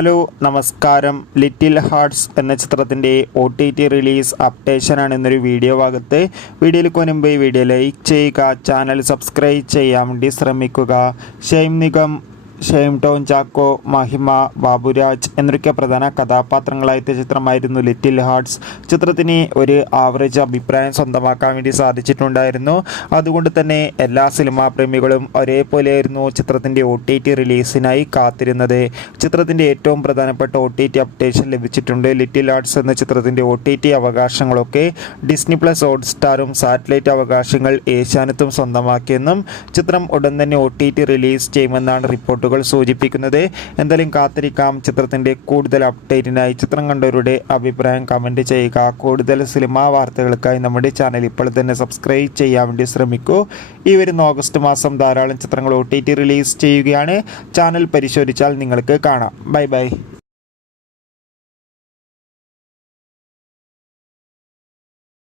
Hello നമസ്കാരം. Little hearts എന്ന ചിത്രത്തിൻ്റെ OTT റിലീസ് അപ്ഡേഷനാണ് ഇന്നൊരു വീഡിയോ ഭാഗത്ത്. വീഡിയോയിൽ മുൻപ് ഈ വീഡിയോ ലൈക്ക് ചെയ്യുക, ചാനൽ സബ്സ്ക്രൈബ് ചെയ്യാൻ വേണ്ടി ശ്രമിക്കുക. Shame Nigam, shame Tom Chacko, മഹിമ, ബാബുരാജ് എന്നൊക്കെ പ്രധാന കഥാപാത്രങ്ങളായ ചിത്രമായിരുന്നു ലിറ്റിൽ ഹാർട്ട്സ്. ചിത്രത്തിന് ഒരു ആവറേജ് അഭിപ്രായം സ്വന്തമാക്കാൻ വേണ്ടി സാധിച്ചിട്ടുണ്ടായിരുന്നു. അതുകൊണ്ട് തന്നെ എല്ലാ സിനിമാ പ്രേമികളും ഒരേപോലെയായിരുന്നു ചിത്രത്തിൻ്റെ OTT റിലീസിനായി കാത്തിരുന്നത്. ചിത്രത്തിൻ്റെ ഏറ്റവും പ്രധാനപ്പെട്ട OTT അപ്ഡേഷൻ ലഭിച്ചിട്ടുണ്ട്. ലിറ്റിൽ ഹാർട്ട്സ് എന്ന ചിത്രത്തിൻ്റെ OTT അവകാശങ്ങളൊക്കെ ഡിസ്നി പ്ലസ് ഹോട്ട്സ്റ്റാറും സാറ്റലൈറ്റ് അവകാശങ്ങൾ ഏഷ്യാനെറ്റും സ്വന്തമാക്കിയെന്നും ചിത്രം ഉടൻ തന്നെ OTT റിലീസ് ചെയ്യുമെന്നാണ് റിപ്പോർട്ടുകൾ സൂചിപ്പിക്കുന്നത്. എന്തായാലും കാത്തിരിക്കാം ചിത്രത്തിൻ്റെ കൂടുതൽ അപ്ഡേറ്റിനായി. ചിത്രം കണ്ടവരുടെ അഭിപ്രായം കമൻറ്റ് ചെയ്യുക. കൂടുതൽ സിനിമാ വാർത്തകൾക്കായി നമ്മുടെ ചാനൽ ഇപ്പോൾ തന്നെ സബ്സ്ക്രൈബ് ചെയ്യാൻ വേണ്ടി ശ്രമിക്കൂ. ഈ വരുന്ന ഓഗസ്റ്റ് മാസം ധാരാളം ചിത്രങ്ങൾ OTT റിലീസ് ചെയ്യുകയാണ്. ചാനൽ പരിശോധിച്ചാൽ നിങ്ങൾക്ക് കാണാം. Bye bye.